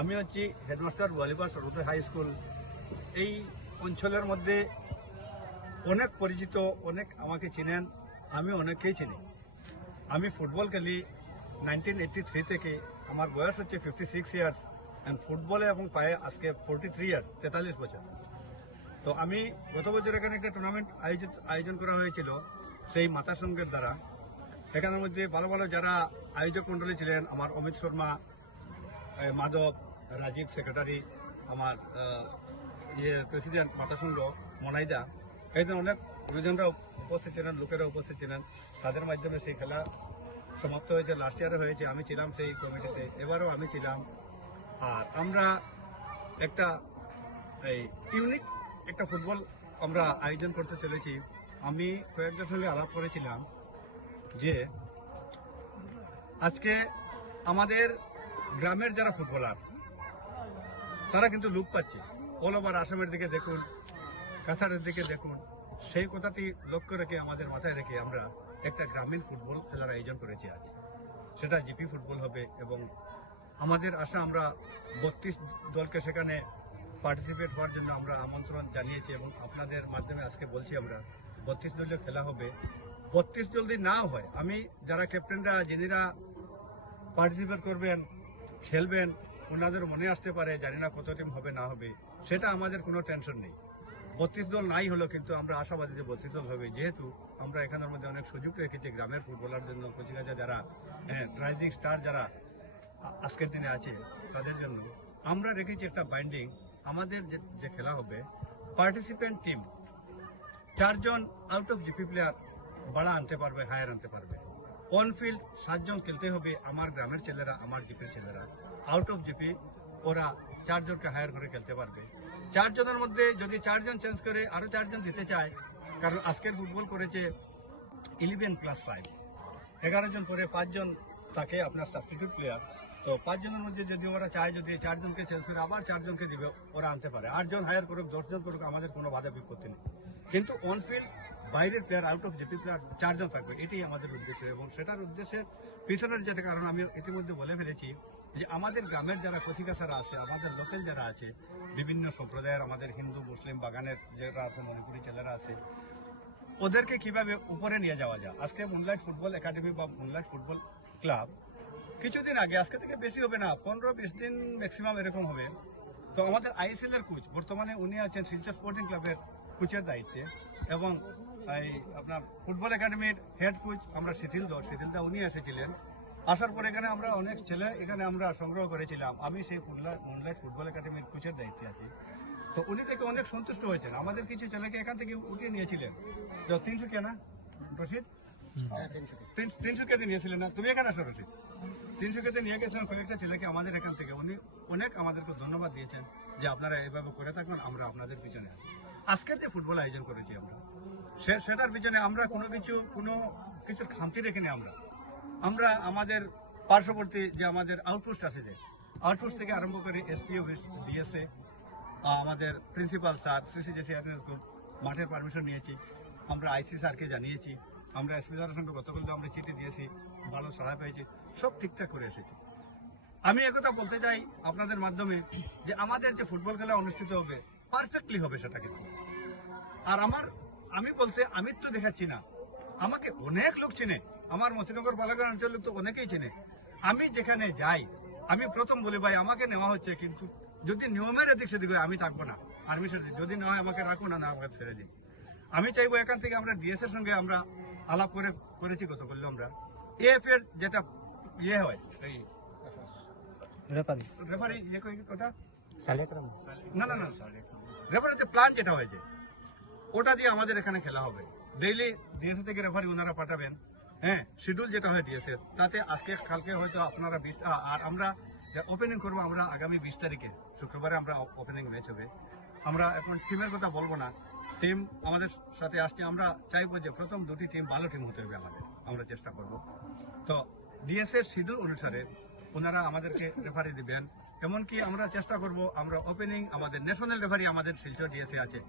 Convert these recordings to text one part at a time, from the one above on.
আমি হচ্ছি হেডমাস্টার ওয়ালিবা সরোদয় হাই স্কুল। এই অঞ্চলের মধ্যে অনেক পরিচিত, অনেক আমাকে চিনেন, আমি অনেককেই চিনি। আমি ফুটবল খেলি নাইনটিন এইটটি থ্রি থেকে। আমার বয়স হচ্ছে ফিফটি সিক্স ইয়ার্স অ্যান্ড ফুটবলে এবং পায়ে আজকে ফোরটি থ্রি ইয়ার্স তেতাল্লিশ বছর। তো আমি গত বছর এখানে একটা টুর্নামেন্ট আয়োজিত, আয়োজন করা হয়েছিল সেই মাতা সঙ্গের দ্বারা। এখানের মধ্যে ভালো ভালো যারা আয়োজক মণ্ডলী ছিলেন, আমার অমিত শর্মা মাধব, রাজীব, সেক্রেটারি, আমার ইয়ে প্রেসিডেন্ট মাতা সংঘ মনাইদা, এই অনেক গুরুজনরা উপস্থিত ছিলেন, লোকেরা উপস্থিত ছিলেন। তাদের মাধ্যমে সেই খেলা সমাপ্ত হয়েছে লাস্ট ইয়ারে হয়েছে, আমি ছিলাম সেই কমিটিতে, এবারও আমি ছিলাম। আর আমরা একটা, এই ইউনিক একটা ফুটবল আমরা আয়োজন করতে চলেছি। আমি কয়েকজনের সঙ্গে আলাপ করেছিলাম যে, আজকে আমাদের গ্রামের যারা ফুটবলার, তারা কিন্তু লুক পাচ্ছে। অল ওভার আসামের দিকে দেখুন, কাছাড়ের দিকে দেখুন, সেই কথাটি লক্ষ্য রেখে আমাদের মাথায় রেখে আমরা একটা গ্রামীণ ফুটবল খেলার আয়োজন করেছি আজ। সেটা জিপি ফুটবল হবে এবং আমাদের আশা আমরা বত্রিশ দলকে সেখানে পার্টিসিপেট হওয়ার জন্য আমরা আমন্ত্রণ জানিয়েছি এবং আপনাদের মাধ্যমে আজকে বলছি আমরা, বত্রিশ দলীয় খেলা হবে। বত্রিশ দল যদি না হয়, আমি যারা ক্যাপ্টেনরা যিনিরা পার্টিসিপেট করবেন খেলবেন, ওনাদের মনে আসতে পারে, জানি না কত টিম হবে, না হবে। সেটা আমাদের কোনো টেনশন নেই। বত্রিশ দল নাই হলো কিন্তু আমরা আশাবাদী যে বত্রিশ দল হবে। যেহেতু আমরা এখানের মধ্যে অনেক সুযোগ রেখেছি, গ্রামের ফুটবলার জন্য কচিকাচা যারা রাইজিং স্টার যারা আজকের দিনে আছে, তাদের জন্য আমরা রেখেছি একটা বাইন্ডিং আমাদের যে যে খেলা হবে পার্টিসিপেন্ট টিম চারজন আউট অফ জিপি প্লেয়ার বাড়া আনতে পারবে হায়ার আনতে পারবে। অন ফিল্ড সাতজন খেলতে হবে, আমার গ্রামের ছেলেরা, আমার জিপির ছেলেরা। আউট অফ জিপি ওরা চারজনকে হায়ার করে খেলতে পারবে। চারজনের মধ্যে যদি চারজন চেঞ্জ করে আরও চারজন দিতে চায়, কারণ আজকের ফুটবল করেছে ইলেভেন প্লাস ফাইভ এগারো জন পরে পাঁচজন তাকে আপনার সাবস্টিটিউট প্লেয়ার তো পাঁচজনের মধ্যে যদি ওরা চায়, যদি চারজনকে চেঞ্জ করে, আবার চারজনকে দিবে, ওরা আনতে পারে। আটজন হায়ার করুক, দশজন করুক, আমাদের কোনো বাধা বিপত্তি নেই। কিন্তু অন ফিল্ড বাইরের player out of GP player চারজন থাকবে, এটাই আমাদের উদ্দেশ্য। এবং সেটার উদ্দেশ্যের পিছনের যেটা কারণ আমি ইতিমধ্যে বলে ফেলেছি, যে আমাদের গ্রামের যারা কচিকাছারা আছে, আমাদের লোকাল যারা আছে, বিভিন্ন সম্প্রদায়ের আমাদের হিন্দু, মুসলিম বাগানের যারা আছে, মণিপুরি ছেলেরা আছে, ওদেরকে কীভাবে উপরে নিয়ে যাওয়া যায়? আজকে মুনলাইট ফুটবল একাডেমি বা মুনলাইট ফুটবল ক্লাব কিছুদিন আগে, আজকে থেকে বেশি হবে না, পনেরো বিশ দিন ম্যাক্সিমাম এরকম হবে। তো আমাদের আইএসএল এর কোচ বর্তমানে উনি আছেন শিলচর স্পোর্টিং ক্লাবের কোচের দায়িত্বে, এবং এই আপনার ফুটবল একাডেমির হেড কোচ আমরা শিথিল দা শিথিল দা উনি এসেছিলেন। আসার পর এখানে আমরা অনেক ছেলে এখানে আমরা সংগ্রহ করেছিলাম। আমি সেই ফুটবল মুনলাইট ফুটবল একাডেমির কোচের দায়িত্বে আছি। তো উনি থেকে অনেক সন্তুষ্ট হয়েছেন। আমাদের কিছু ছেলেকে এখান থেকে উঠিয়ে নিয়েছিলেন। তো তিনশো কে না? রশিদ? তিন- তিনশো কেতে নিয়েছিলেন না? তুমি এখানে আসো রশিদ। তিনশো কেতে নিয়ে গেছিলেন কয়েকটা ছেলেকে আমাদের এখান থেকে। উনি অনেক আমাদেরকে ধন্যবাদ দিয়েছেন যে আপনারা এইভাবে করে থাকুন আমরা আপনাদের পিছনে আছি। আজকের যে ফুটবল আয়োজন করেছি আমরা, সে- সেটার পিছনে আমরা কোনো কিছু কোনো কিছু খামতি রেখে নেই আমরা। আমরা আমাদের পার্শ্ববর্তী যে আমাদের আউটপোস্ট আছে যে আউটপোস্ট থেকে আরম্ভ করে S P office D S A আমাদের principal sir C C J C মাঠের পারমিশন নিয়েছি। আমরা আইসি স্যারকে জানিয়েছি। আমরা এসপি স্যারের সঙ্গে গতকাল আমরা চিঠি দিয়েছি, ভালো সাড়া পেয়েছি, সব ঠিকঠাক করে এসেছি। আমি একথা বলতে চাই আপনাদের মাধ্যমে যে আমাদের যে ফুটবল খেলা অনুষ্ঠিত হবে পারফেক্টলি হবে সেটা কিন্তু আর আমার আমি বলতে আমি তো দেখাচ্ছি না। আমাকে অনেক লোক চিনে। আমার মতিনগর বালাগড় অঞ্চলের লোক তো অনেকেই চিনে। আমি যেখানে যাই আমি প্রথম বলি ভাই আমাকে নেওয়া হচ্ছে কিন্তু যদি নিয়মের এদিক সেদিক হয় আমি থাকব না। আর্মি দিই। যদি না হয় আমাকে রাখুন না আমাকে ছেড়ে দিন। আমি চাইব এখান থেকে আমরা ডিএস এর সঙ্গে আমরা আলাপ করে করেছি কত করল আমরা। এফ এর যেটা ইয়ে হয় এই রেফারি রেফারি ইয়ে কই ওটা? না না না। রেফারিতে প্ল্যান যেটা হয়েছে, ওটা দিয়ে আমাদের এখানে খেলা হবে। ডেইলি ডিএসএ থেকে রেফারি ওনারা পাঠাবেন। হ্যাঁ শিডিউল যেটা হয় ডিএসএ তাতে আজকে, কালকে হয়তো আপনারা বিশ আর আমরা ওপেনিং করব আমরা আগামী বিশ তারিখে। শুক্রবারে আমরা ওপেনিং ম্যাচ হবে। আমরা এখন টিমের কথা বলব না। টিম আমাদের সাথে আসছে। আমরা চাইব যে প্রথম দুটি টিম ভালো টিম হতে হবে আমাদের। আমরা চেষ্টা করব। তো ডিএস এর শিডিউল অনুসারে ওনারা আমাদেরকে রেফারি দিবেন। এমনকি আমরা চেষ্টা করব, আমরা ওপেনিং আমাদের ন্যাশনাল রেফারি আমাদের শিলচর ডিএসএ আছে।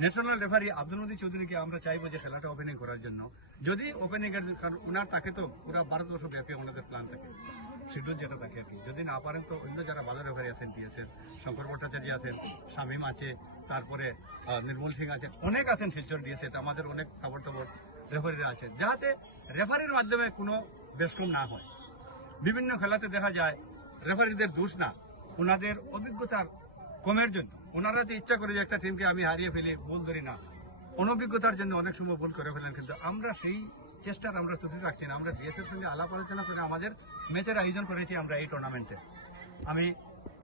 ন্যাশনাল রেফারি আব্দুল মদি চৌধুরীকে আমরা চাইব যে খেলাটা ওপেনিং করার জন্য। যদি ওপেনিং এর ওনার তাকে তো পুরো ভারতবর্ষ ব্যাপী ওনাদের প্ল্যান থাকে। শিডিউল যেটা থাকে আর কি। যদি না পারেন তো অন্য যারা ভালো রেফারি আছেন ডিএসএর শঙ্কর ভট্টাচার্য আছেন, শামীম আছে, তারপরে নির্মল সিং আছেন, অনেক আছেন শিলচর ডিএসএ আমাদের অনেক খবর টবর রেফারিরা আছে। যাতে রেফারির মাধ্যমে কোনো বেশকম না হয়। বিভিন্ন খেলাতে দেখা যায় রেফারিদের দোষ না। ওনাদের অভিজ্ঞতার কমের জন্য। ওনারা যে ইচ্ছা করে যে একটা টিমকে আমি হারিয়ে ফেলি, ভুল ধরি না। অনভিজ্ঞতার জন্য অনেক সময় ভুল করে ফেলেন, কিন্তু আমরা সেই চেষ্টার আমরা ত্রুটি রাখছি না। আমরা ডিএসের সঙ্গে আলাপ আলোচনা করে আমাদের ম্যাচের আয়োজন করেছি আমরা এই টুর্নামেন্টে আমি